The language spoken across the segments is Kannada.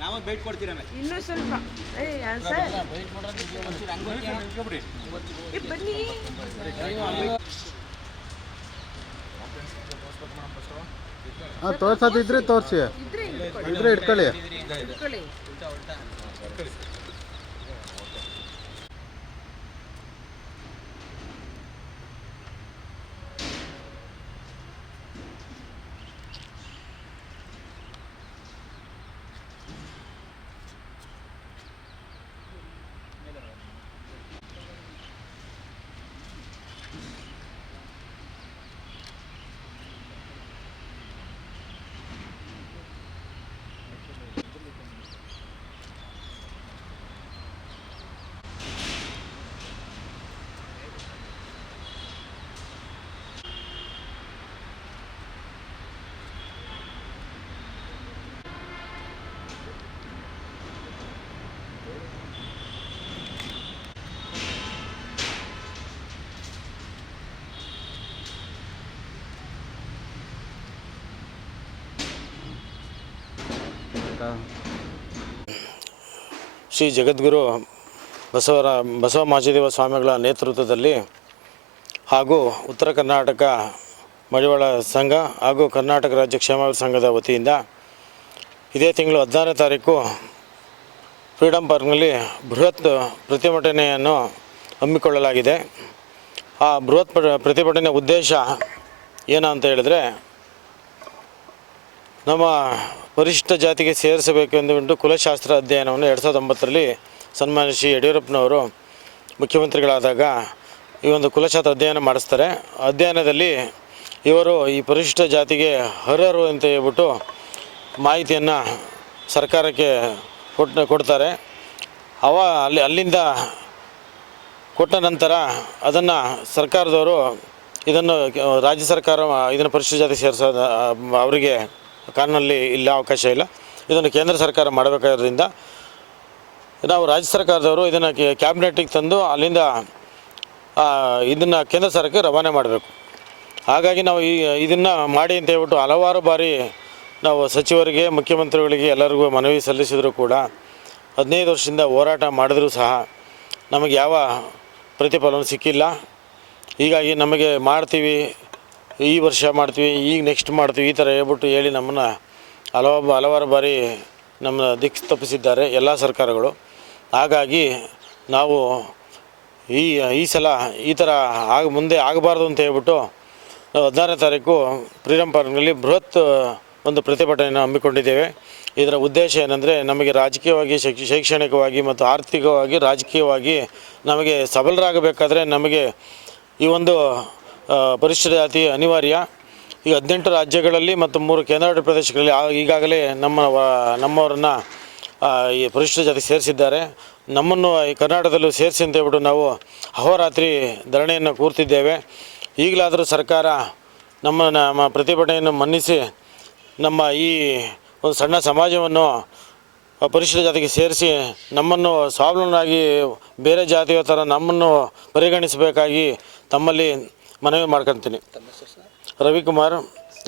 ಇನ್ನೂ ಸ್ವಲ್ಪ ಬನ್ನಿ. ತೋರ್ಸೋದಿದ್ರೆ ತೋರಿಸಿ, ಇದ್ರೆ ಇಟ್ಕೊಳ್ಳಿ. ಶ್ರೀ ಜಗದ್ಗುರು ಬಸವ ಮಾಚಿದೇವ ಸ್ವಾಮಿಗಳ ನೇತೃತ್ವದಲ್ಲಿ ಹಾಗೂ ಉತ್ತರ ಕರ್ನಾಟಕ ಮಡಿವಾಳ ಸಂಘ ಹಾಗೂ ಕರ್ನಾಟಕ ರಾಜ್ಯ ಕ್ಷೇಮಾಭಿವೃದ್ಧಿ ಸಂಘದ ವತಿಯಿಂದ ಇದೇ ತಿಂಗಳು 16ನೇ ತಾರೀಕು ಫ್ರೀಡಮ್ ಪಾರ್ಕ್ನಲ್ಲಿ ಬೃಹತ್ ಪ್ರತಿಭಟನೆಯನ್ನು ಹಮ್ಮಿಕೊಳ್ಳಲಾಗಿದೆ. ಆ ಬೃಹತ್ ಪ್ರತಿಭಟನೆಯ ಉದ್ದೇಶ ಏನು ಅಂತ ಹೇಳಿದ್ರೆ, ನಮ್ಮ ಪರಿಶಿಷ್ಟ ಜಾತಿಗೆ ಸೇರಿಸಬೇಕೆಂದು ಕುಲಶಾಸ್ತ್ರ ಅಧ್ಯಯನವನ್ನು 2009ರಲ್ಲಿ ಸನ್ಮಾನ್ಯ ಶ್ರೀ ಯಡಿಯೂರಪ್ಪನವರು ಮುಖ್ಯಮಂತ್ರಿಗಳಾದಾಗ ಈ ಒಂದು ಕುಲಶಾಸ್ತ್ರ ಅಧ್ಯಯನ ಮಾಡಿಸ್ತಾರೆ. ಅಧ್ಯಯನದಲ್ಲಿ ಇವರು ಈ ಪರಿಶಿಷ್ಟ ಜಾತಿಗೆ ಅರ್ಹರು ಅಂತ ಹೇಳ್ಬಿಟ್ಟು ಮಾಹಿತಿಯನ್ನು ಸರ್ಕಾರಕ್ಕೆ ಕೊಡ್ತಾರೆ. ಅಲ್ಲಿಂದ ಕೊಟ್ಟ ನಂತರ ಅದನ್ನು ಸರ್ಕಾರದವರು ಇದನ್ನು ರಾಜ್ಯ ಸರ್ಕಾರ ಇದನ್ನು ಪರಿಶಿಷ್ಟ ಜಾತಿ ಸೇರಿಸೋದು ಅವರಿಗೆ ಕಾನೂನಲ್ಲಿ ಇಲ್ಲ, ಅವಕಾಶ ಇಲ್ಲ. ಇದನ್ನು ಕೇಂದ್ರ ಸರ್ಕಾರ ಮಾಡಬೇಕಾದ್ರಿಂದ ನಾವು ರಾಜ್ಯ ಸರ್ಕಾರದವರು ಇದನ್ನು ಕ್ಯಾಬಿನೆಟ್ಟಿಗೆ ತಂದು ಅಲ್ಲಿಂದ ಇದನ್ನು ಕೇಂದ್ರ ಸರ್ಕಾರಕ್ಕೆ ರವಾನೆ ಮಾಡಬೇಕು. ಹಾಗಾಗಿ ನಾವು ಇದನ್ನು ಮಾಡಿ ಅಂತ ಹೇಳ್ಬಿಟ್ಟು ಹಲವಾರು ಬಾರಿ ನಾವು ಸಚಿವರಿಗೆ, ಮುಖ್ಯಮಂತ್ರಿಗಳಿಗೆ ಎಲ್ಲರಿಗೂ ಮನವಿ ಸಲ್ಲಿಸಿದರೂ ಕೂಡ 15 ವರ್ಷದಿಂದ ಹೋರಾಟ ಮಾಡಿದ್ರೂ ಸಹ ನಮಗೆ ಯಾವ ಪ್ರತಿಫಲನೂ ಸಿಕ್ಕಿಲ್ಲ. ಹೀಗಾಗಿ ನಮಗೆ ಮಾಡ್ತೀವಿ, ಈ ವರ್ಷ ಮಾಡ್ತೀವಿ, ಈಗ ನೆಕ್ಸ್ಟ್ ಮಾಡ್ತೀವಿ, ಈ ಥರ ಹೇಳಿ ನಮ್ಮನ್ನು ಹಲವಾರು ಬಾರಿ ನಮ್ಮನ್ನು ದಿಕ್ಕು ತಪ್ಪಿಸಿದ್ದಾರೆ ಎಲ್ಲ ಸರ್ಕಾರಗಳು. ಹಾಗಾಗಿ ನಾವು ಈ ಸಲ ಈ ಥರ ಮುಂದೆ ಆಗಬಾರ್ದು ಅಂತ ಹೇಳ್ಬಿಟ್ಟು ನಾವು 16ನೇ ತಾರೀಕು ಫ್ರೀಡಮ್ ಪಾರ್ಕ್ನಲ್ಲಿ ಬೃಹತ್ ಒಂದು ಪ್ರತಿಭಟನೆಯನ್ನು ಹಮ್ಮಿಕೊಂಡಿದ್ದೇವೆ. ಇದರ ಉದ್ದೇಶ ಏನಂದರೆ, ನಮಗೆ ರಾಜಕೀಯವಾಗಿ, ಶೈಕ್ಷಣಿಕವಾಗಿ ಮತ್ತು ಆರ್ಥಿಕವಾಗಿ, ರಾಜಕೀಯವಾಗಿ ನಮಗೆ ಸಬಲರಾಗಬೇಕಾದ್ರೆ ನಮಗೆ ಈ ಒಂದು ಪರಿಶಿಷ್ಟ ಜಾತಿ ಅನಿವಾರ್ಯ. ಈ 18 ರಾಜ್ಯಗಳಲ್ಲಿ ಮತ್ತು 3 ಕೇಂದ್ರಾಡಳಿತ ಪ್ರದೇಶಗಳಲ್ಲಿ ಈಗಾಗಲೇ ನಮ್ಮವರನ್ನು ಈ ಪರಿಶಿಷ್ಟ ಜಾತಿ ಸೇರಿಸಿದ್ದಾರೆ. ನಮ್ಮನ್ನು ಈ ಕರ್ನಾಟಕದಲ್ಲೂ ಸೇರಿಸಿ ಅಂತ ಹೇಳ್ಬಿಟ್ಟು ನಾವು ಅಹೋರಾತ್ರಿ ಧರಣಿಯನ್ನು ಕೂರ್ತಿದ್ದೇವೆ. ಈಗಲಾದರೂ ಸರ್ಕಾರ ನಮ್ಮ ಪ್ರತಿಭಟನೆಯನ್ನು ಮನ್ನಿಸಿ ನಮ್ಮ ಈ ಒಂದು ಸಣ್ಣ ಸಮಾಜವನ್ನು ಪರಿಶಿಷ್ಟ ಜಾತಿಗೆ ಸೇರಿಸಿ ನಮ್ಮನ್ನು ಸ್ವಾವಲಂಬನಾಗಿ ಬೇರೆ ಜಾತಿಯ ಥರ ನಮ್ಮನ್ನು ಪರಿಗಣಿಸಬೇಕಾಗಿ ತಮ್ಮಲ್ಲಿ ಮನವಿ ಮಾಡ್ಕೊಳ್ತೀನಿ. ರವಿಕುಮಾರ್,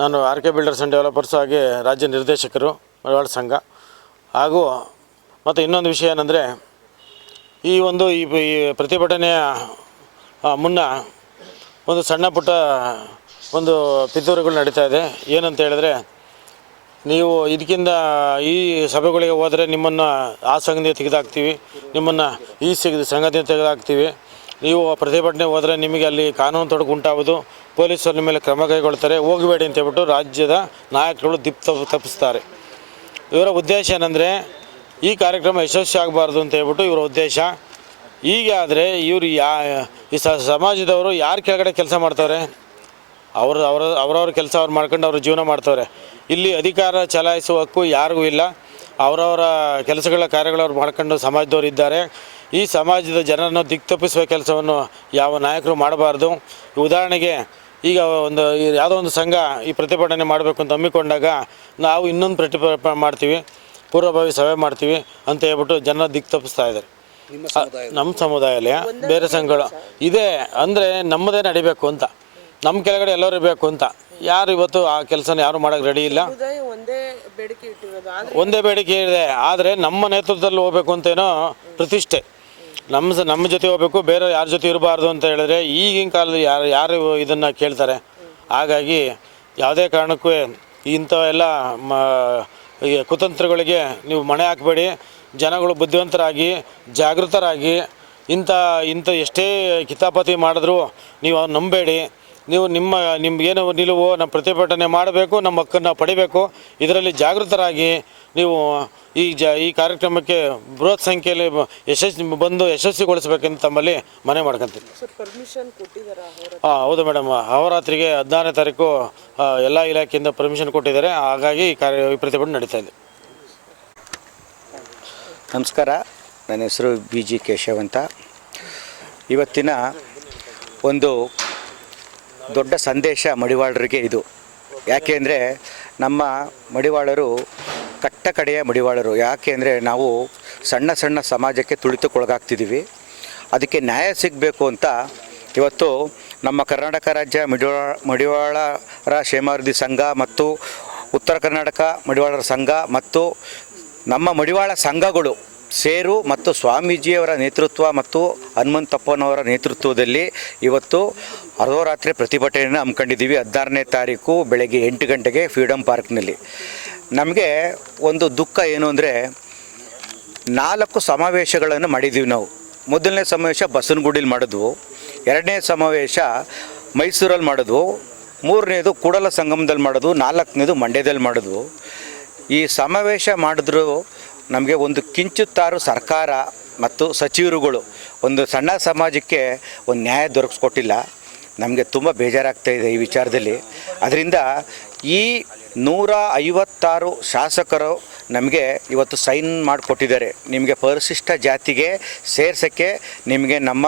ನಾನು RK ಬಿಲ್ಡರ್ಸ್ ಆ್ಯಂಡ್ ಡೆವಲಪರ್ಸ್ ಹಾಗೆ ರಾಜ್ಯ ನಿರ್ದೇಶಕರು ಮಡಿವಾಳ ಸಂಘ. ಹಾಗೂ ಮತ್ತು ಇನ್ನೊಂದು ವಿಷಯ ಏನಂದರೆ, ಈ ಪ್ರತಿಭಟನೆಯ ಮುನ್ನ ಒಂದು ಸಣ್ಣ ಪುಟ್ಟ ಒಂದು ಪಿತೂರಿಗಳು ನಡೀತಾ ಇದೆ. ಏನಂತ ಹೇಳಿದ್ರೆ, ನೀವು ಇದಕ್ಕಿಂತ ಈ ಸಭೆಗಳಿಗೆ ಹೋದರೆ ನಿಮ್ಮನ್ನು ಆ ಸಂಘದಿಂದ ತೆಗೆದಾಕ್ತೀವಿ, ನಿಮ್ಮನ್ನು ಈ ಸಂಘದಿಂದ ತೆಗೆದಾಕ್ತೀವಿ, ನೀವು ಪ್ರತಿಭಟನೆ ಹೋದರೆ ನಿಮಗೆ ಅಲ್ಲಿ ಕಾನೂನು ತೊಡಕು ಉಂಟಾಗೋದು, ಪೊಲೀಸರ ಮೇಲೆ ಕ್ರಮ ಕೈಗೊಳ್ತಾರೆ, ಹೋಗಬೇಡಿ ಅಂತ ಹೇಳ್ಬಿಟ್ಟು ರಾಜ್ಯದ ನಾಯಕರುಗಳು ತಪ್ಪಿಸ್ತಾರೆ. ಇವರ ಉದ್ದೇಶ ಏನಂದರೆ, ಈ ಕಾರ್ಯಕ್ರಮ ಯಶಸ್ವಿ ಆಗಬಾರ್ದು ಅಂತ ಹೇಳ್ಬಿಟ್ಟು ಇವರ ಉದ್ದೇಶ. ಹೀಗೆ ಆದರೆ ಇವರು ಈ ಸಮಾಜದವರು ಯಾರ ಕೆಳಗಡೆ ಕೆಲಸ ಮಾಡ್ತವ್ರೆ? ಅವರವ್ರ ಕೆಲಸ ಅವ್ರು ಮಾಡ್ಕೊಂಡು ಅವ್ರ ಜೀವನ ಮಾಡ್ತವ್ರೆ. ಇಲ್ಲಿ ಅಧಿಕಾರ ಚಲಾಯಿಸುವ ಹಕ್ಕು ಯಾರಿಗೂ ಇಲ್ಲ. ಅವರವರ ಕೆಲಸಗಳ ಕಾರ್ಯಗಳವ್ರು ಮಾಡ್ಕೊಂಡು ಸಮಾಜದವರು ಇದ್ದಾರೆ. ಈ ಸಮಾಜದ ಜನರನ್ನು ದಿಕ್ತಪ್ಪಿಸುವ ಕೆಲಸವನ್ನು ಯಾವ ನಾಯಕರು ಮಾಡಬಾರ್ದು. ಉದಾಹರಣೆಗೆ, ಈಗ ಯಾವುದೋ ಒಂದು ಸಂಘ ಈ ಪ್ರತಿಭಟನೆ ಮಾಡಬೇಕು ಅಂತ ಹಮ್ಮಿಕೊಂಡಾಗ ನಾವು ಇನ್ನೊಂದು ಪ್ರತಿಭಟನೆ ಮಾಡ್ತೀವಿ, ಪೂರ್ವಭಾವಿ ಸಭೆ ಮಾಡ್ತೀವಿ ಅಂತ ಹೇಳ್ಬಿಟ್ಟು ಜನ ದಿಕ್ತಪ್ಪಿಸ್ತಾ ಇದ್ದಾರೆ. ನಮ್ಮ ಸಮುದಾಯದಲ್ಲಿ ಬೇರೆ ಸಂಘಗಳು ಇದೆ ಅಂದರೆ ನಮ್ಮದೇ ನಡಿಬೇಕು ಅಂತ, ನಮ್ಮ ಕೆಳಗಡೆ ಎಲ್ಲರೂ ಇರಬೇಕು ಅಂತ. ಯಾರು ಇವತ್ತು ಆ ಕೆಲಸನ ಯಾರು ಮಾಡೋಕ್ಕೆ ರೆಡಿ ಇಲ್ಲ. ಒಂದೇ ಬೇಡಿಕೆ ಇದೆ, ಆದರೆ ನಮ್ಮ ನೇತೃತ್ವದಲ್ಲಿ ಹೋಗ್ಬೇಕು ಅಂತೇನೋ ಪ್ರತಿಷ್ಠೆ, ನಮ್ಮ ಜೊತೆ ಹೋಗ್ಬೇಕು, ಬೇರೆ ಯಾರ ಜೊತೆ ಇರಬಾರ್ದು ಅಂತ ಹೇಳಿದ್ರೆ ಈಗಿನ ಕಾಲದಲ್ಲಿ ಯಾರು ಇದನ್ನು ಕೇಳ್ತಾರೆ. ಹಾಗಾಗಿ ಯಾವುದೇ ಕಾರಣಕ್ಕೂ ಇಂಥ ಎಲ್ಲ ಕುತಂತ್ರಗಳಿಗೆ ನೀವು ಮಣೆ ಹಾಕಬೇಡಿ. ಜನಗಳು ಬುದ್ಧಿವಂತರಾಗಿ ಜಾಗೃತರಾಗಿ ಇಂಥ ಎಷ್ಟೇ ಕಿತಾಪತಿ ಮಾಡಿದ್ರು ನೀವು ಅವ್ರು ನಂಬೇಡಿ. ನೀವು ನಿಮಗೇನು ನಿಲುವು, ನಮ್ಮ ಪ್ರತಿಭಟನೆ ಮಾಡಬೇಕು, ನಮ್ಮ ಹಕ್ಕನ್ನು ಪಡಿಬೇಕು, ಇದರಲ್ಲಿ ಜಾಗೃತರಾಗಿ ನೀವು ಈ ಕಾರ್ಯಕ್ರಮಕ್ಕೆ ಬೃಹತ್ ಸಂಖ್ಯೆಯಲ್ಲಿ ಯಶಸ್ವಿಗೊಳಿಸಬೇಕೆಂದು ತಮ್ಮಲ್ಲಿ ಮನೆ ಮಾಡ್ಕೊತೀನಿ. ಹೌದು ಮೇಡಮ್, ಅಹೋರಾತ್ರಿಗೆ 16ನೇ ತಾರೀಕು ಎಲ್ಲ ಇಲಾಖೆಯಿಂದ ಪರ್ಮಿಷನ್ ಕೊಟ್ಟಿದ್ದಾರೆ. ಹಾಗಾಗಿ ಈ ಪ್ರತಿಭಟನೆ ನಡೀತಾ ಇದೆ. ನಮಸ್ಕಾರ, ನನ್ನ ಹೆಸರು BG ಕೇಶವ್ ಅಂತ. ಇವತ್ತಿನ ಒಂದು ದೊಡ್ಡ ಸಂದೇಶ ಮಡಿವಾಳರಿಗೆ ಇದು. ಯಾಕೆ ಅಂದರೆ ನಮ್ಮ ಮಡಿವಾಳರು ಕಟ್ಟ ಕಡೆಯ ಮಡಿವಾಳರು. ಯಾಕೆ ಅಂದರೆ ನಾವು ಸಣ್ಣ ಸಣ್ಣ ಸಮಾಜಕ್ಕೆ ತುಳಿತಕ್ಕೊಳಗಾಗ್ತಿದ್ದೀವಿ. ಅದಕ್ಕೆ ನ್ಯಾಯ ಸಿಗಬೇಕು ಅಂತ ಇವತ್ತು ನಮ್ಮ ಕರ್ನಾಟಕ ರಾಜ್ಯ ಮಡಿವಾಳರ ಕ್ಷೇಮಾಭಿವೃದ್ಧಿ ಸಂಘ ಮತ್ತು ಉತ್ತರ ಕರ್ನಾಟಕ ಮಡಿವಾಳರ ಸಂಘ ಮತ್ತು ನಮ್ಮ ಮಡಿವಾಳ ಸಂಘಗಳು ಸೇರು ಮತ್ತು ಸ್ವಾಮೀಜಿಯವರ ನೇತೃತ್ವ ಮತ್ತು ಹನುಮಂತಪ್ಪನವರ ನೇತೃತ್ವದಲ್ಲಿ ಇವತ್ತು ಅರ್ಧರಾತ್ರಿ ಪ್ರತಿಭಟನೆಯನ್ನು ಹಮ್ಮಿಕೊಂಡಿದ್ದೀವಿ. 16ನೇ ತಾರೀಕು ಬೆಳಗ್ಗೆ 8 ಗಂಟೆಗೆ ಫ್ರೀಡಮ್ ಪಾರ್ಕ್ನಲ್ಲಿ. ನಮಗೆ ಒಂದು ದುಃಖ ಏನು ಅಂದರೆ 4 ಸಮಾವೇಶಗಳನ್ನು ಮಾಡಿದ್ದೀವಿ ನಾವು. ಮೊದಲನೇ ಸಮಾವೇಶ ಬಸವನಗುಡಿಲಿ ಮಾಡಿದ್ವು, 2ನೇ ಸಮಾವೇಶ ಮೈಸೂರಲ್ಲಿ ಮಾಡಿದ್ವು, 3ನೇದು ಕೂಡಲ ಸಂಗಮದಲ್ಲಿ ಮಾಡಿದ್ವು, 4ನೇದು ಮಂಡ್ಯದಲ್ಲಿ ಮಾಡಿದ್ವು. ಈ ಸಮಾವೇಶ ಮಾಡಿದ್ರು ನಮಗೆ ಒಂದು ಕಿಂಚಿತ್ತಾರು ಸರ್ಕಾರ ಮತ್ತು ಸಚಿವರುಗಳು ಒಂದು ಸಣ್ಣ ಸಮಾಜಕ್ಕೆ ಒಂದು ನ್ಯಾಯ ದೊರಕಿಸ್ಕೊಟ್ಟಿಲ್ಲ. ನಮಗೆ ತುಂಬ ಬೇಜಾರಾಗ್ತಾಯಿದೆ ಈ ವಿಚಾರದಲ್ಲಿ. ಅದರಿಂದ ಈ 156 ಶಾಸಕರು ನಮಗೆ ಇವತ್ತು ಸೈನ್ ಮಾಡಿಕೊಟ್ಟಿದ್ದಾರೆ. ನಿಮಗೆ ಪರಿಶಿಷ್ಟ ಜಾತಿಗೆ ಸೇರ್ಸೋಕ್ಕೆ ನಿಮಗೆ ನಮ್ಮ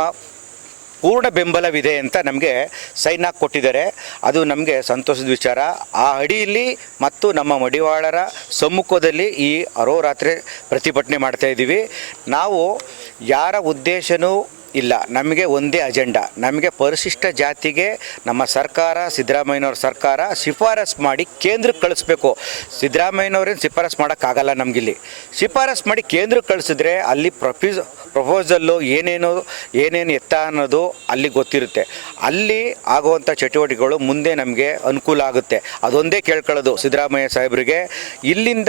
ಪೂರ್ಣ ಬೆಂಬಲವಿದೆ ಅಂತ ನಮಗೆ ಸೈನ್ ಹಾಕಿ ಕೊಟ್ಟಿದ್ದಾರೆ. ಅದು ನಮಗೆ ಸಂತೋಷದ ವಿಚಾರ. ಆ ಅಡಿಯಲ್ಲಿ ಮತ್ತು ನಮ್ಮ ಮಡಿವಾಳರ ಸಮ್ಮುಖದಲ್ಲಿ ಈ ಅಹೋರಾತ್ರಿ ಪ್ರತಿಭಟನೆ ಮಾಡ್ತಾಯಿದ್ದೀವಿ. ನಾವು ಯಾರ ಉದ್ದೇಶನೂ ಇಲ್ಲ, ನಮಗೆ ಒಂದೇ ಅಜೆಂಡಾ. ನಮಗೆ ಪರಿಶಿಷ್ಟ ಜಾತಿಗೆ ನಮ್ಮ ಸರ್ಕಾರ, ಸಿದ್ದರಾಮಯ್ಯನವ್ರ ಸರ್ಕಾರ ಶಿಫಾರಸ್ ಮಾಡಿ ಕೇಂದ್ರಕ್ಕೆ ಕಳಿಸ್ಬೇಕು. ಸಿದ್ದರಾಮಯ್ಯನವ್ರೇನು ಶಿಫಾರಸ್ ಮಾಡೋಕ್ಕಾಗಲ್ಲ. ನಮಗಿಲ್ಲಿ ಶಿಫಾರಸ್ ಮಾಡಿ ಕೇಂದ್ರಕ್ಕೆ ಕಳಿಸಿದ್ರೆ ಅಲ್ಲಿ ಪ್ರಪೋಸಲ್ಲು ಏನೇನು ಎತ್ತ ಅನ್ನೋದು ಅಲ್ಲಿ ಗೊತ್ತಿರುತ್ತೆ. ಅಲ್ಲಿ ಆಗುವಂಥ ಚಟುವಟಿಕೆಗಳು ಮುಂದೆ ನಮಗೆ ಅನುಕೂಲ ಆಗುತ್ತೆ. ಅದೊಂದೇ ಕೇಳ್ಕೊಳ್ಳೋದು ಸಿದ್ದರಾಮಯ್ಯ ಸಾಹೇಬ್ರಿಗೆ, ಇಲ್ಲಿಂದ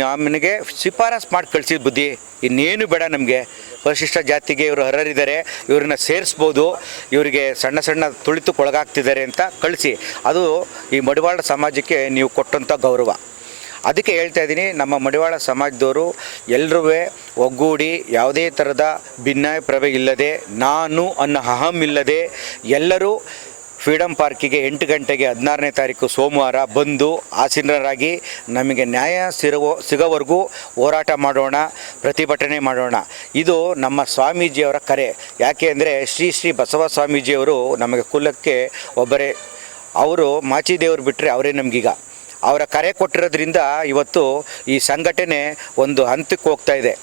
ನಮಗೆ ಶಿಫಾರಸ್ ಮಾಡಿ ಕಳಿಸಿದ ಬುದ್ಧಿ ಇನ್ನೇನು ಬೇಡ. ನಮಗೆ ಪರಿಶಿಷ್ಟ ಜಾತಿಗೆ ಇವರು ಅರ್ಹರಿದ್ದಾರೆ, ಇವ್ರನ್ನ ಸೇರಿಸ್ಬೋದು, ಇವರಿಗೆ ಸಣ್ಣ ಸಣ್ಣ ತುಳಿತಕ್ಕೊಳಗಾಗ್ತಿದ್ದಾರೆ ಅಂತ ಕಳಿಸಿ. ಅದು ಈ ಮಡಿವಾಳ ಸಮಾಜಕ್ಕೆ ನೀವು ಕೊಟ್ಟಂಥ ಗೌರವ. ಅದಕ್ಕೆ ಹೇಳ್ತಾ ಇದ್ದೀನಿ, ನಮ್ಮ ಮಡಿವಾಳ ಸಮಾಜದವರು ಎಲ್ಲರೂ ಒಗ್ಗೂಡಿ ಯಾವುದೇ ಥರದ ಭಿನ್ನಾಭಿಪ್ರಾಯ ಇಲ್ಲದೆ, ನಾನು ಅನ್ನೋ ಅಹಂ ಇಲ್ಲದೆ ಎಲ್ಲರೂ ಫ್ರೀಡಮ್ ಪಾರ್ಕಿಗೆ 8 ಗಂಟೆಗೆ 16ನೇ ತಾರೀಕು ಸೋಮವಾರ ಬಂದು ಆಸೀನರಾಗಿ ನಮಗೆ ನ್ಯಾಯ ಸಿಗೋವರೆಗೂ ಹೋರಾಟ ಮಾಡೋಣ, ಪ್ರತಿಭಟನೆ ಮಾಡೋಣ. ಇದು ನಮ್ಮ ಸ್ವಾಮೀಜಿಯವರ ಕರೆ. ಯಾಕೆ ಅಂದರೆ ಶ್ರೀ ಬಸವ ಸ್ವಾಮೀಜಿಯವರು ನಮಗೆ ಕುಲಕ್ಕೆ ಒಬ್ಬರೇ. ಅವರು ಮಾಚಿದೇವರು ಬಿಟ್ಟರೆ ಅವರೇ ನಮಗೀಗ. ಅವರ ಕರೆ ಕೊಟ್ಟಿರೋದ್ರಿಂದ ಇವತ್ತು ಈ ಸಂಘಟನೆ ಒಂದು ಹಂತಕ್ಕೆ ಹೋಗ್ತಾ ಇದೆ.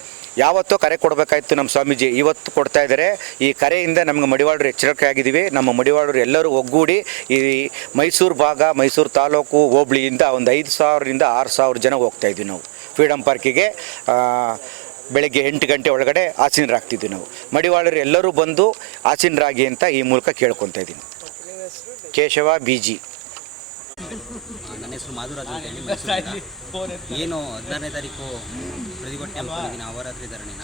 ಯಾವತ್ತೋ ಕರೆ ಕೊಡಬೇಕಾಯ್ತು ನಮ್ಮ ಸ್ವಾಮೀಜಿ, ಇವತ್ತು ಕೊಡ್ತಾ ಇದ್ದಾರೆ. ಈ ಕರೆಯಿಂದ ನಮಗೆ ಮಡಿವಾಳರು ಎಚ್ಚರಿಕೆ ಆಗಿದ್ದೀವಿ. ನಮ್ಮ ಮಡಿವಾಳರು ಎಲ್ಲರೂ ಒಗ್ಗೂಡಿ ಈ ಮೈಸೂರು ಭಾಗ, ಮೈಸೂರು ತಾಲೂಕು ಹೋಬಳಿಯಿಂದ ಒಂದು 5,000ರಿಂದ 6,000 ಜನ ಹೋಗ್ತಾಯಿದ್ವಿ ನಾವು ಫ್ರೀಡಮ್ ಪಾರ್ಕಿಗೆ. ಬೆಳಗ್ಗೆ 8 ಗಂಟೆ ಒಳಗಡೆ ಆಸೀನರಾಗ್ತಿದ್ವಿ ನಾವು. ಮಡಿವಾಳರು ಎಲ್ಲರೂ ಬಂದು ಆಸೀನರಾಗಿ ಅಂತ ಈ ಮೂಲಕ ಕೇಳ್ಕೊತಾ ಇದ್ದೀನಿ. ಕೇಶವ BG. ನನ್ನ ಹೆಸರು ಮಾಧುರಾಜ್ ಅಂತ ಹೇಳಿ ಮೈಸೂರಿನ. ಏನು 16ನೇ ತಾರೀಕು ಪ್ರತಿಭಟನೆ ಹಮ್ಮಿಕೊಂಡಿದ್ದೀನಿ ಅಹೋರಾತ್ರಿ ಧರಣಿನ.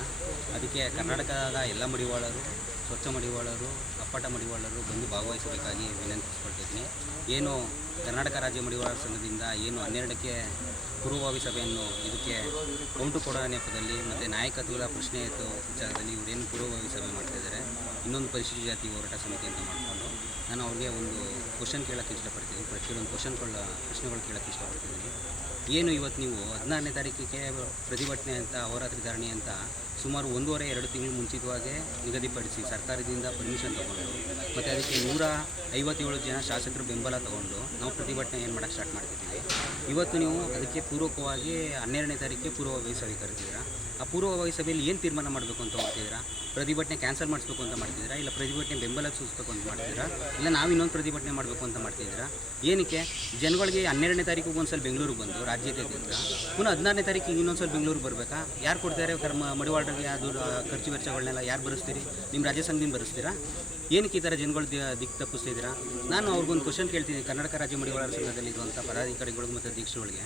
ಅದಕ್ಕೆ ಕರ್ನಾಟಕದ ಎಲ್ಲ ಮಡಿವಾಳರು, ಸ್ವಚ್ಛ ಮಡಿವಾಳರು, ಅಪ್ಪಟ ಮಡಿವಾಳರು ಬಂದು ಭಾಗವಹಿಸಬೇಕಾಗಿ ವಿನಂತಿಸಿಕೊಳ್ತಿದ್ದೀನಿ. ಏನು ಕರ್ನಾಟಕ ರಾಜ್ಯ ಮಡಿವಾಳರ ಸಂಘದಿಂದ ಏನು 12ಕ್ಕೆ ಪೂರ್ವಭಾವಿ ಸಭೆಯನ್ನು ಇದಕ್ಕೆ ಕೌಂಟು ಕೊಡೋ ನೆಪದಲ್ಲಿ ಮತ್ತು ನಾಯಕತ್ವದ ಪ್ರಶ್ನೆ ಎತ್ತು ವಿಚಾರದಲ್ಲಿ ಇವರೇನು ಪೂರ್ವಭಾವಿ ಸಭೆ ಮಾಡ್ತಾಯಿದ್ದಾರೆ. ಇನ್ನೊಂದು ಪರಿಶಿಷ್ಟ ಜಾತಿ ಹೋರಾಟ ಸಮಿತಿ ಅಂತ ಮಾಡಿಕೊಂಡು ನಾನು ಅವ್ರಿಗೆ ಒಂದು ಕ್ವಶನ್ ಕೇಳೋಕ್ಕೆ ಇಷ್ಟಪಡ್ತೀನಿ. ಕೆಲವೊಂದು ಪ್ರಶ್ನೆಗಳು ಕೇಳೋಕ್ಕೆ ಇಷ್ಟಪಡ್ತಿದ್ದೀನಿ. ಏನು ಇವತ್ತು ನೀವು 16ನೇ ತಾರೀಕಿಗೆ ಪ್ರತಿಭಟನೆ ಅಂತ ಅಹೋರಾತ್ರಿ ಧರಣಿ ಅಂತ ಸುಮಾರು 1.5-2 ತಿಂಗಳು ಮುಂಚಿತವಾಗೇ ನಿಗದಿಪಡಿಸಿ ಸರ್ಕಾರದಿಂದ ಪರ್ಮಿಷನ್ ತೊಗೊಂಡು ಮತ್ತು ಅದಕ್ಕೆ 157 ಜನ ಶಾಸಕರು ಬೆಂಬಲ ತೊಗೊಂಡು ನಾವು ಪ್ರತಿಭಟನೆ ಏನು ಮಾಡೋಕ್ಕೆ ಸ್ಟಾರ್ಟ್ ಮಾಡ್ತಿದ್ದೀವಿ. ಇವತ್ತು ನೀವು ಅದಕ್ಕೆ ಪೂರ್ವಕವಾಗಿ 12ನೇ ತಾರೀಕಿಗೆ ಪೂರ್ವಭಾವಿ ಸಭೆ ಕರೆದಿದ್ದೀರಾ. ಆ ಪೂರ್ವಭಾವಿ ಸಭೆಯಲ್ಲಿ ಏನು ತೀರ್ಮಾನ ಮಾಡಬೇಕು ಅಂತ ಹೋಗ್ತಿದ್ದೀರಾ? ಪ್ರತಿಭಟನೆ ಕ್ಯಾನ್ಸಲ್ ಮಾಡಿಸ್ಬೇಕು ಅಂತ ಮಾಡ್ತಿದ್ದೀರಾ, ಇಲ್ಲ ಪ್ರತಿಭಟನೆ ಬೆಂಬಲ ಸೂಚಿಸಬೇಕು ಅಂತ ಮಾಡ್ತಿದ್ದೀರಾ, ಇಲ್ಲ ನಾವು ಇನ್ನೊಂದು ಪ್ರತಿಭಟನೆ ಮಾಡಬೇಕು ಅಂತ ಮಾಡ್ತಿದ್ದೀರಾ? ಏನಕ್ಕೆ ಜನಗಳಿಗೆ 12ನೇ ತಾರೀಕಿಗೆ ಒಂದ್ಸಲ ಬೆಂಗಳೂರಿಗೆ ಬಂದು ರಾಜ್ಯಾದ್ಯಂತ ಪುನಃ 16ನೇ ತಾರೀಕಿಗೆ ಇನ್ನೊಂದ್ಸಲ ಬೆಂಗಳೂರಿಗೆ ಬರಬೇಕಾ? ಯಾರು ಕೊಡ್ತಾರೆ ಮಡಿವಾಳರಿಗೆ ಅದು ಖರ್ಚು ವೆಚ್ಚಗಳನ್ನೆಲ್ಲ ಯಾರು ಭರಿಸ್ತೀರಿ? ನಿಮ್ಮ ರಾಜ್ಯ ಸಂಘದಿಂದ ಭರಿಸ್ತೀರಾ? ಏನಕ್ಕೆ ಈ ಥರ ಜನಗಳು ದಿಕ್ಕು ತಪ್ಪಿಸ್ತಿದ್ದೀರಾ? ನಾನು ಅವ್ರಿಗೊಂದು ಕ್ವಶನ್ ಕೇಳ್ತೀನಿ, ಕರ್ನಾಟಕ ರಾಜ್ಯ ಮಡಿವಾಳರ ಸಂಘದಲ್ಲಿ ಇರುವಂಥ ಪದಾಧಿಕಾರಿಗಳು ಮತ್ತು ಅಧ್ಯಕ್ಷರುಗಳಿಗೆ.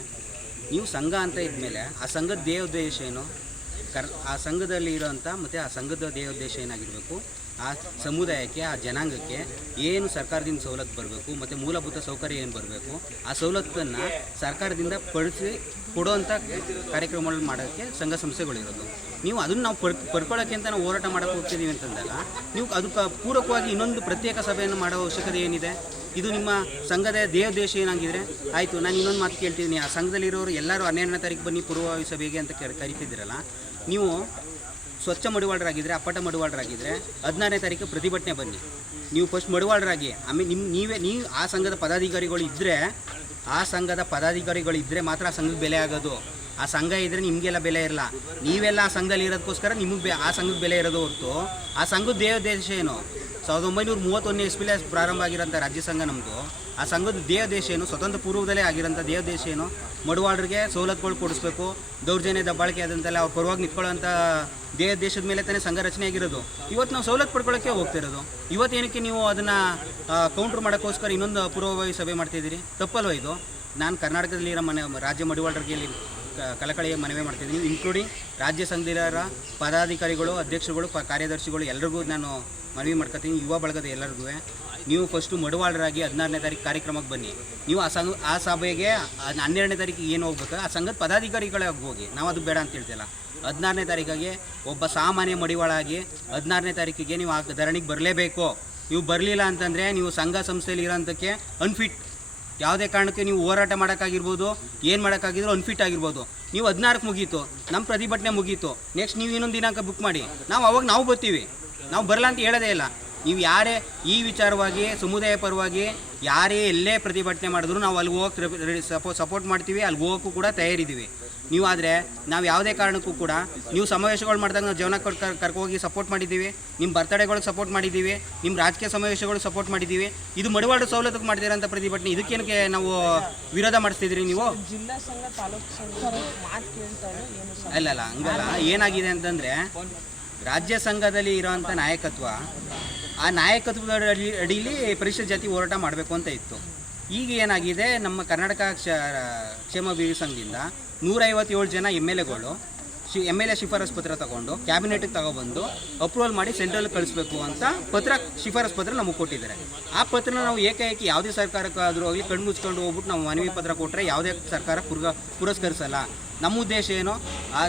ನೀವು ಸಂಘ ಅಂತ ಇದ್ಮೇಲೆ ಆ ಸಂಘದ ಧ್ಯೇಯೋದ್ದೇಶ ಏನು? ಆ ಸಂಘದಲ್ಲಿ ಇರೋಂಥ ಮತ್ತು ಆ ಸಂಘದ ಧ್ಯೇಯೋದ್ದೇಶ ಏನಾಗಿರಬೇಕು? ಆ ಸಮುದಾಯಕ್ಕೆ, ಆ ಜನಾಂಗಕ್ಕೆ ಏನು ಸರ್ಕಾರದಿಂದ ಸವಲತ್ತು ಬರಬೇಕು ಮತ್ತು ಮೂಲಭೂತ ಸೌಕರ್ಯ ಏನು ಬರಬೇಕು, ಆ ಸವಲತ್ತನ್ನು ಸರ್ಕಾರದಿಂದ ಕೊಡುವಂಥ ಕಾರ್ಯಕ್ರಮಗಳನ್ನ ಮಾಡೋಕ್ಕೆ ಸಂಘ ಸಂಸ್ಥೆಗಳಿರೋದು. ನೀವು ಅದನ್ನು ನಾವು ಪಡ್ಕೊಳ್ಳೋಕ್ಕೆ ಅಂತ ನಾವು ಹೋರಾಟ ಮಾಡೋಕ್ಕೆ ಹೋಗ್ತಿದ್ದೀವಿ ಅಂತಂದಾಗ ನೀವು ಅದಕ್ಕೆ ಪೂರಕವಾಗಿ ಇನ್ನೊಂದು ಪ್ರತ್ಯೇಕ ಸಭೆಯನ್ನು ಮಾಡೋ ಅವಶ್ಯಕತೆ ಏನಿದೆ? ಇದು ನಿಮ್ಮ ಸಂಘದ ಧ್ಯೇಯೋದ್ದೇಶ ಏನಾಗಿದ್ರೆ ಆಯಿತು. ನಾನು ಇನ್ನೊಂದು ಮಾತು ಕೇಳ್ತಿದ್ದೀನಿ, ಆ ಸಂಘದಲ್ಲಿರೋರು ಎಲ್ಲರೂ 12ನೇ ತಾರೀಕು ಬನ್ನಿ ಪೂರ್ವಭಾವಿ ಸಭೆಗೆ ಅಂತ ಕರಿತಿದ್ದೀರಲ್ಲ, ನೀವು ಸ್ವಚ್ಛ ಮಡಿವಾಳರಾಗಿದ್ದರೆ, ಅಪ್ಪಟ ಮಡಿವಾಳರಾಗಿದ್ದರೆ 16ನೇ ತಾರೀಕು ಪ್ರತಿಭಟನೆ ಬನ್ನಿ. ನೀವು ಫಸ್ಟ್ ಮಡಿವಾಳರಾಗಿ, ಆಮೇಲೆ ನೀವು ಆ ಸಂಘದ ಪದಾಧಿಕಾರಿಗಳು ಇದ್ದರೆ ಮಾತ್ರ ಆ ಸಂಘಕ್ಕೆ ಬೆಲೆ ಆಗೋದು. ಆ ಸಂಘ ಇದ್ದರೆ ನಿಮಗೆಲ್ಲ ಬೆಲೆ ಇರಲ್ಲ. ನೀವೆಲ್ಲ ಆ ಸಂಘದಲ್ಲಿ ಇರೋದಕ್ಕೋಸ್ಕರ ನಿಮಗೆ ಆ ಸಂಘಕ್ಕೆ ಬೆಲೆ ಇರೋದು ಹೊರತು ಆ ಸಂಘದ ಧ್ಯೇಯೋದ್ದೇಶ ಏನು? 1931ನೇ ಇಸ್ವಿಲೇ ಪ್ರಾರಂಭ ಆಗಿರೋಂಥ ರಾಜ್ಯ ಸಂಘ ನಮ್ಮದು. ಆ ಸಂಘದ ಧ್ಯೇಯೋದ್ದೇಶ ಏನು? ಸ್ವತಂತ್ರ ಪೂರ್ವದಲ್ಲೇ ಆಗಿರೋಂಥ ಧ್ಯೇಯೋದ್ದೇಶ ಏನು? ಮಡಿವಾಳರಿಗೆ ಸವಲತ್ತುಗಳು ಕೊಡಿಸ್ಬೇಕು, ದೌರ್ಜನ್ಯ ದಬ್ಬಾಳಿಕೆ ಆದಂತೆಲ್ಲ ಅವ್ರ ಪರವಾಗಿ ನಿಂತ್ಕೊಳ್ಳೋಂಥ ಧ್ಯೇಯೋದ್ದೇಶದ ಮೇಲೆ ತಾನೇ ಸಂಘ ರಚನೆ ಆಗಿರೋದು. ಇವತ್ತು ನಾವು ಸವಲತ್ತು ಪಡ್ಕೊಳ್ಳೋಕ್ಕೆ ಹೋಗ್ತಿರೋದು. ಇವತ್ತೇನಕ್ಕೆ ನೀವು ಅದನ್ನು ಕೌಂಟ್ರ್ ಮಾಡೋಕ್ಕೋಸ್ಕರ ಇನ್ನೊಂದು ಪೂರ್ವಭಾವಿ ಸಭೆ ಮಾಡ್ತಿದ್ದೀರಿ? ತಪ್ಪಲ್ವ ಇದು? ನಾನು ಕರ್ನಾಟಕದಲ್ಲಿರೋ ರಾಜ್ಯ ಮಡಿವಾಳರಿಗೆ ಇಲ್ಲಿ ಕಳಕಳಿಯ ಮನವಿ ಮಾಡ್ತಿದ್ದೀನಿ, ಇನ್ಕ್ಲೂಡಿಂಗ್ ರಾಜ್ಯ ಸಂಘದ ಪದಾಧಿಕಾರಿಗಳು, ಅಧ್ಯಕ್ಷರುಗಳು, ಕಾರ್ಯದರ್ಶಿಗಳು ಎಲ್ಲರಿಗೂ ನಾನು ಮನವಿ ಮಾಡ್ಕೊತೀನಿ. ಯುವ ಬಳಗದ ಎಲ್ಲರಿಗೂ ನೀವು ಫಸ್ಟು ಮಡಿವಾಳರಾಗಿ 16ನೇ ತಾರೀಕು ಕಾರ್ಯಕ್ರಮಕ್ಕೆ ಬನ್ನಿ. ನೀವು ಆ ಸಭೆಗೆ 12ನೇ ತಾರೀಕಿಗೆ ಏನು ಹೋಗ್ಬೇಕು, ಆ ಸಂಘದ ಪದಾಧಿಕಾರಿಗಳಾಗಿ ಹೋಗಿ. ನಾವು ಅದು ಬೇಡ ಅಂತ ಹೇಳ್ತಿಲ್ಲ. 16ನೇ ತಾರೀಕಿಗೆ ಒಬ್ಬ ಸಾಮಾನ್ಯ ಮಡಿವಾಳಾಗಿ 16ನೇ ತಾರೀಕಿಗೆ ನೀವು ಆ ಧರಣಿಗೆ ಬರಲೇಬೇಕು. ನೀವು ಬರಲಿಲ್ಲ ಅಂತಂದರೆ ನೀವು ಸಂಘ ಸಂಸ್ಥೆಯಲ್ಲಿ ಇರೋಂಥಕ್ಕೆ ಅನ್ಫಿಟ್. ಯಾವುದೇ ಕಾರಣಕ್ಕೆ ನೀವು ಹೋರಾಟ ಮಾಡೋಕ್ಕಾಗಿರ್ಬೋದು, ಏನು ಮಾಡೋಕ್ಕಾಗಿದ್ರು ಅನ್ಫಿಟ್ ಆಗಿರ್ಬೋದು. ನೀವು 16ಕ್ಕೆ ಮುಗೀತು, ನಮ್ಮ ಪ್ರತಿಭಟನೆ ಮುಗೀತು, ನೆಕ್ಸ್ಟ್ ನೀವು ಇನ್ನೊಂದು ದಿನಾಂಕ ಬುಕ್ ಮಾಡಿ, ನಾವು ಬರ್ತೀವಿ. ನಾವು ಬರಲ್ಲ ಅಂತ ಹೇಳೋದೇ ಇಲ್ಲ. ನೀವು ಯಾರೇ ಈ ವಿಚಾರವಾಗಿ ಸಮುದಾಯ ಪರವಾಗಿ ಯಾರೇ ಎಲ್ಲೇ ಪ್ರತಿಭಟನೆ ಮಾಡಿದ್ರು ನಾವು ಅಲ್ಲಿಗೆ ಹೋಗಕ್ಕೆ ಸಪೋರ್ಟ್ ಮಾಡ್ತೀವಿ, ಅಲ್ಲಿಗೆ ಹೋಗೋಕ್ಕೂ ಕೂಡ ತಯಾರಿದ್ದೀವಿ. ನೀವು ಆದರೆ ನಾವು ಯಾವುದೇ ಕಾರಣಕ್ಕೂ ಕೂಡ ನೀವು ಸಮಾವೇಶಗಳು ಮಾಡಿದಾಗ ನಾವು ಜೀವನ ಕರ್ಕೋಗಿ ಸಪೋರ್ಟ್ ಮಾಡಿದ್ದೀವಿ, ನಿಮ್ಮ ಬರ್ತಡೇಗಳಿಗೆ ಸಪೋರ್ಟ್ ಮಾಡಿದ್ದೀವಿ, ನಿಮ್ಮ ರಾಜಕೀಯ ಸಮಾವೇಶಗಳು ಸಪೋರ್ಟ್ ಮಾಡಿದ್ದೀವಿ. ಇದು ಮಡಿವಾಳ ಸವಲತ್ತಿಗೆ ಮಾಡ್ತೀರಂಥ ಪ್ರತಿಭಟನೆ, ಇದಕ್ಕೇನಕ್ಕೆ ನಾವು ವಿರೋಧ ಮಾಡಿಸ್ತಿದ್ರಿ ನೀವು? ಅಲ್ಲಲ್ಲ, ಹಂಗಲ್ಲ. ಏನಾಗಿದೆ ಅಂತಂದರೆ ರಾಜ್ಯ ಸಂಘದಲ್ಲಿ ಇರೋವಂಥ ನಾಯಕತ್ವ, ಆ ನಾಯಕತ್ವದ ಅಡಿಯಲ್ಲಿ ಪರಿಶಿಷ್ಟ ಜಾತಿ ಹೋರಾಟ ಮಾಡಬೇಕು ಅಂತ ಇತ್ತು. ಈಗ ಏನಾಗಿದೆ, ನಮ್ಮ ಕರ್ನಾಟಕ ಕ್ಷೇಮಾಭಿವೃದ್ಧಿ ಸಂಘದಿಂದ 157 ಜನ MLAಗಳು MLA ಶಿಫಾರಸ್ ಪತ್ರ ತಗೊಂಡು ಕ್ಯಾಬಿನೆಟ್ಗೆ ತಗೊಬಂದು ಅಪ್ರೂವಲ್ ಮಾಡಿ ಸೆಂಟ್ರಲ್ಗೆ ಕಳಿಸ್ಬೇಕು ಅಂತ ಶಿಫಾರಸ್ ಪತ್ರ ನಮಗೆ ಕೊಟ್ಟಿದ್ದಾರೆ. ಆ ಪತ್ರನ ನಾವು ಏಕಾಏಕಿ ಯಾವುದೇ ಸರ್ಕಾರಕ್ಕಾದರೂ ಹೋಗಿ ಕಣ್ಣು ಮುಚ್ಕೊಂಡು ಹೋಗ್ಬಿಟ್ಟು ನಾವು ಮನವಿ ಪತ್ರ ಕೊಟ್ಟರೆ ಯಾವುದೇ ಸರ್ಕಾರ ಪುರಸ್ಕರಿಸಲ್ಲ. ನಮ್ಮ ಉದ್ದೇಶ ಏನು, ಆ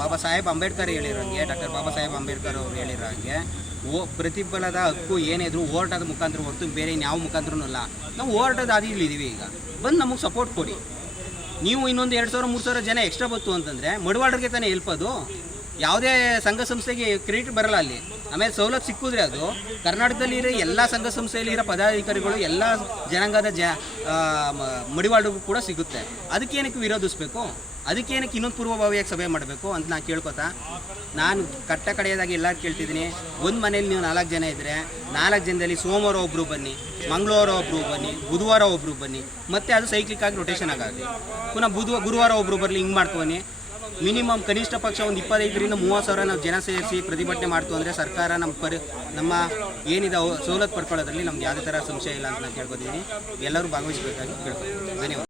ಬಾಬಾ ಸಾಹೇಬ್ ಅಂಬೇಡ್ಕರ್ ಹೇಳಿರೋಂಗೆ, ಡಾಕ್ಟರ್ ಬಾಬಾ ಸಾಹೇಬ್ ಅಂಬೇಡ್ಕರ್ ಅವರು ಹೇಳಿರೋ ಹಾಗೆ ಪ್ರತಿಫಲದ ಹಕ್ಕು ಏನಿದ್ರು ಹೋರಾಟದ ಮುಖಾಂತರ ಹೊರತು ಬೇರೆ ಯಾವ ಮುಖಾಂತರನೂ ಅಲ್ಲ. ನಾವು ಹೋರಾಟದ ಹಾದಿಗಳಿದ್ದೀವಿ. ಈಗ ಬಂದು ನಮಗೆ ಸಪೋರ್ಟ್ ಕೊಡಿ. ನೀವು ಇನ್ನೊಂದು 2,000-3,000 ಜನ ಎಕ್ಸ್ಟ್ರಾ ಬಂತು ಅಂತಂದರೆ ಮಡಿವಾಳರಿಗೆ ತಾನೇ ಹೆಲ್ಪ್. ಅದು ಯಾವುದೇ ಸಂಘ ಸಂಸ್ಥೆಗೆ ಕ್ರೆಡಿಟ್ ಬರಲ್ಲ ಅಲ್ಲಿ. ಆಮೇಲೆ ಸವಲತ್ತು ಸಿಕ್ಕಿದ್ರೆ ಅದು ಕರ್ನಾಟಕದಲ್ಲಿರೋ ಎಲ್ಲ ಸಂಘ ಸಂಸ್ಥೆಯಲ್ಲಿ ಇರೋ ಪದಾಧಿಕಾರಿಗಳು, ಎಲ್ಲ ಜನಾಂಗದ ಮಡಿವಾಳರಿಗೂ ಕೂಡ ಸಿಗುತ್ತೆ. ಅದಕ್ಕೇನಕ್ಕೆ ವಿರೋಧಿಸಬೇಕು? ಅದಕ್ಕೇನಕ್ಕೆ ಇನ್ನೊಂದು ಪೂರ್ವಭಾವಿಯಾಗಿ ಸಭೆ ಮಾಡಬೇಕು ಅಂತ ನಾನು ಕೇಳ್ಕೊತಾ, ನಾನು ಕಡೆಯದಾಗಿ ಎಲ್ಲರೂ ಕೇಳ್ತಿದ್ದೀನಿ, ಒಂದು ಮನೇಲಿ ನೀವು 4 ಜನ ಇದ್ದರೆ 4 ಜನದಲ್ಲಿ ಸೋಮವಾರ ಒಬ್ಬರು ಬನ್ನಿ, ಮಂಗಳವಾರ ಒಬ್ಬರು ಬನ್ನಿ, ಬುಧವಾರ ಒಬ್ಬರು ಬನ್ನಿ, ಮತ್ತು ಅದು ಸೈಕ್ಲಿಕ್ ಆಗಿ ರೊಟೇಷನ್ ಆಗಲಿ. ಪುನಃ ಗುರುವಾರ ಒಬ್ಬರು ಬರಲಿ, ಹಿಂಗೆ ಮಾಡ್ಕೊಬನ್ನಿ. ಮಿನಿಮಮ್ ಕನಿಷ್ಠ ಪಕ್ಷ ಒಂದು 25,000-30,000 ನಾವು ಜನ ಸೇರಿಸಿ ಪ್ರತಿಭಟನೆ ಮಾಡ್ತು ಅಂದರೆ ಸರ್ಕಾರ ನಮ್ಮ ಏನಿದೆ ಸವಲತ್ತು ಪಡ್ಕೊಳ್ಳೋದ್ರಲ್ಲಿ ನಮ್ಗೆ ಯಾವುದೇ ಥರ ಸಂಶಯ ಇಲ್ಲ ಅಂತ ನಾನು ಕೇಳ್ಕೊತೀನಿ. ಎಲ್ಲರೂ ಭಾಗವಹಿಸಬೇಕಾಗಿ ಕೇಳ್ಕೊತೀನಿ. ಧನ್ಯವಾದ.